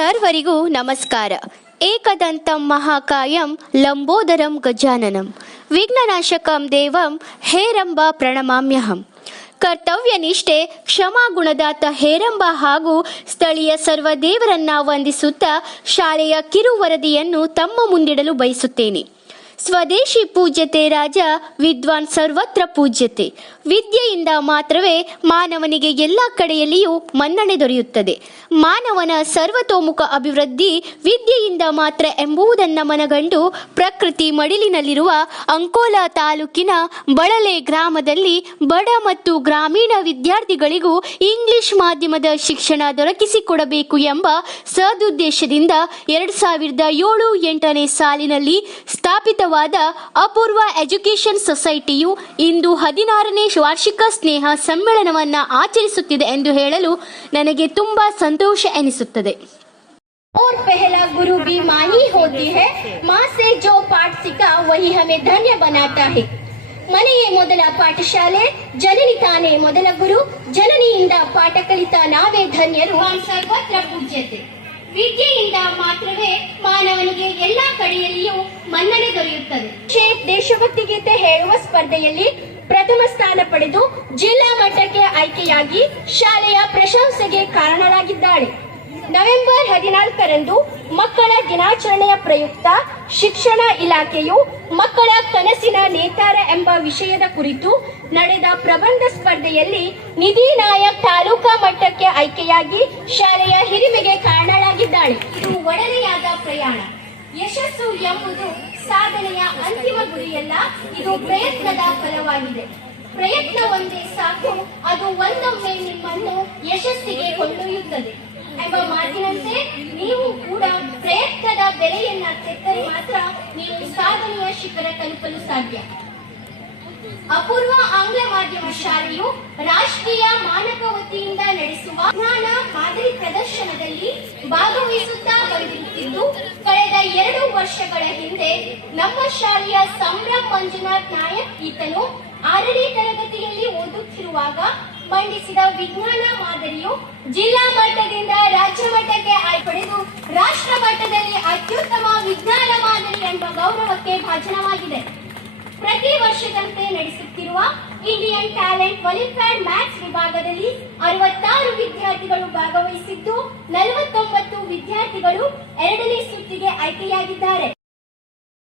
ಸರ್ವರಿಗೂ ನಮಸ್ಕಾರ. ಏಕದಂತಂ ಮಹಾಕಾಯಂ ಲಂಬೋದರಂ ಗಜಾನನಂ ವಿಘ್ನನಾಶಕಂ ದೇವಂ ಹೇರಂಬ ಪ್ರಣಮಾಮ್ಯಹಂ. ಕರ್ತವ್ಯ ನಿಷ್ಠೆ, ಕ್ಷಮಾಗುಣದಾತ ಹೇರಂಬ ಹಾಗೂ ಸ್ಥಳೀಯ ಸರ್ವದೇವರನ್ನ ವಂದಿಸುತ್ತಾ ಶಾಲೆಯ ಕಿರು ವರದಿಯನ್ನು ತಮ್ಮ ಮುಂದಿಡಲು ಬಯಸುತ್ತೇನೆ. ಸ್ವದೇಶಿ ಪೂಜ್ಯತೆ ರಾಜ, ವಿದ್ವಾನ್ ಸರ್ವತ್ರ ಪೂಜ್ಯತೆ. ವಿದ್ಯೆಯಿಂದ ಮಾತ್ರವೇ ಮಾನವನಿಗೆ ಎಲ್ಲ ಕಡೆಯಲ್ಲಿಯೂ ಮನ್ನಣೆ ದೊರೆಯುತ್ತದೆ. ಮಾನವನ ಸರ್ವತೋಮುಖ ಅಭಿವೃದ್ಧಿ ವಿದ್ಯೆಯಿಂದ ಮಾತ್ರ ಎಂಬುದನ್ನು ಮನಗಂಡು ಪ್ರಕೃತಿ ಮಡಿಲಿನಲ್ಲಿರುವ ಅಂಕೋಲಾ ತಾಲೂಕಿನ ಬಳಲೆ ಗ್ರಾಮದಲ್ಲಿ ಬಡ ಮತ್ತು ಗ್ರಾಮೀಣ ವಿದ್ಯಾರ್ಥಿಗಳಿಗೂ ಇಂಗ್ಲಿಷ್ ಮಾಧ್ಯಮದ ಶಿಕ್ಷಣ ದೊರಕಿಸಿಕೊಡಬೇಕು ಎಂಬ ಸದುದ್ದೇಶದಿಂದ 2007-8ನೇ ಸಾಲಿನಲ್ಲಿ ಸ್ಥಾಪಿತ ಅಪೂರ್ವ ಎಜುಕೇಷನ್ ಸೊಸೈಟಿಯು ಇಂದು 16ನೇ ವಾರ್ಷಿಕ ಸ್ನೇಹ ಸಮ್ಮೇಳನವನ್ನು ಆಚರಿಸುತ್ತಿದೆ ಎಂದು ಹೇಳಲು ನನಗೆ ತುಂಬಾ ಸಂತೋಷ ಎನಿಸುತ್ತದೆ. और पहला गुरु भी माँ ही होती है. माँ से जो पाठ सीखा वही हमें धन्य बनाता है. ಮನೆಯೇ ಮೊದಲ ಪಾಠಶಾಲೆ, ಜನನಿ ತಾನೇ ಮೊದಲ ಗುರು. ಜನನಿಯಿಂದ ಪಾಠ ಕಲಿತ ನಾವೇ ಧನ್ಯರು. ಸರ್ವತ್ರ ಪೂಜ್ಯತೆ. ವಿದ್ಯೆಯಿಂದ ಮಾತ್ರವೇ ಮಾನವನಿಗೆ ಎಲ್ಲಾ ಕಡೆಯಲ್ಲಿಯೂ ಮನ್ನಣೆ ದೊರೆಯುತ್ತದೆ. ದೇಶಭಕ್ತಿ ಗೀತೆ ಹೇಳುವ ಸ್ಪರ್ಧೆಯಲ್ಲಿ ಪ್ರಥಮ ಸ್ಥಾನ ಪಡೆದು ಜಿಲ್ಲಾ ಮಟ್ಟಕ್ಕೆ ಆಯ್ಕೆಯಾಗಿ ಶಾಲೆಯ ಪ್ರಶಂಸೆಗೆ ಕಾರಣರಾಗಿದ್ದಾಳೆ. ನವೆಂಬರ್ 14ರಂದು ಮಕ್ಕಳ ದಿನಾಚರಣೆಯ ಪ್ರಯುಕ್ತ ಶಿಕ್ಷಣ ಇಲಾಖೆಯು ಮಕ್ಕಳ ಕನಸಿನ ನೇತಾರ ಎಂಬ ವಿಷಯದ ಕುರಿತು ನಡೆದ ಪ್ರಬಂಧ ಸ್ಪರ್ಧೆಯಲ್ಲಿ ನಿಧಿ ನಾಯಕ್ ತಾಲೂಕಾ ಮಟ್ಟಕ್ಕೆ ಆಯ್ಕೆಯಾಗಿ ಶಾಲೆಯ ಹಿರಿಮೆಗೆ ಕಾರಣರಾಗಿದ್ದಾಳೆ. ಇದು ಒಡನೆಯಾದ ಪ್ರಯಾಣ. ಯಶಸ್ಸು ಎಂಬುದು ಸಾಧನೆಯ ಅಂತಿಮ ಗುರಿಯಲ್ಲ, ಇದು ಪ್ರಯತ್ನದ ಫಲವಾಗಿದೆ. ಪ್ರಯತ್ನ ಒಂದೇ ಸಾಕು, ಅದು ಒಂದೊಮ್ಮೆ ನಿಮ್ಮನ್ನು ಯಶಸ್ಸಿಗೆ ಕೊಂಡೊಯ್ಯುತ್ತದೆ ಎಂಬ ಮಾತಿನಂತೆ ನೀವು ಕೂಡ ಪ್ರಯತ್ನದ ಬೆಲೆಯನ್ನ ತೆತ್ತರೆ ಮಾತ್ರ ನೀವು ಸಾಧನೆಯ ಶಿಖರ ತಲುಪಲು ಸಾಧ್ಯ. ಅಪೂರ್ವ ಆಂಗ್ಲ ಮಾಧ್ಯಮ ಶಾಲೆಯು ರಾಷ್ಟ್ರೀಯ ಮಾನಕ ವತಿಯಿಂದ ನಡೆಸುವ ವಿಜ್ಞಾನ ಮಾದರಿ ಪ್ರದರ್ಶನದಲ್ಲಿ ಭಾಗವಹಿಸುತ್ತಾ ಬಂದಿರುತ್ತಿದ್ದು, ಕಳೆದ 2 ವರ್ಷಗಳ ಹಿಂದೆ ನಮ್ಮ ಶಾಲೆಯ ಸಂಭ್ರಮ್ ಮಂಜುನಾಥ್ ನಾಯಕ್ ಈತನು 6ನೇ ತರಗತಿಯಲ್ಲಿ ಓದುತ್ತಿರುವಾಗ ಮಂಡಿಸಿದ ವಿಜ್ಞಾನ ಮಾದರಿಯು ಜಿಲ್ಲಾ ಮಟ್ಟದಿಂದ ರಾಜ್ಯ ಮಟ್ಟಕ್ಕೆ ಪಡೆದು ರಾಷ್ಟ್ರ ಮಟ್ಟದಲ್ಲಿ ಅತ್ಯುತ್ತಮ ವಿಜ್ಞಾನ ಮಾದರಿ ಎಂಬ ಗೌರವಕ್ಕೆ ಭಾಜನವಾಗಿದೆ. ಪ್ರತಿ ವರ್ಷದಂತೆ ನಡೆಸುತ್ತಿರುವ ಇಂಡಿಯನ್ ಟ್ಯಾಲೆಂಟ್ ಒಲಿಂಪಿಯಾಡ್ ಮ್ಯಾಥ್ಸ್ ವಿಭಾಗದಲ್ಲಿ 66 ವಿದ್ಯಾರ್ಥಿಗಳು ಭಾಗವಹಿಸಿದ್ದು 49 ವಿದ್ಯಾರ್ಥಿಗಳು 2ನೇ ಸುತ್ತಿಗೆ ಆಯ್ಕೆಯಾಗಿದ್ದಾರೆ.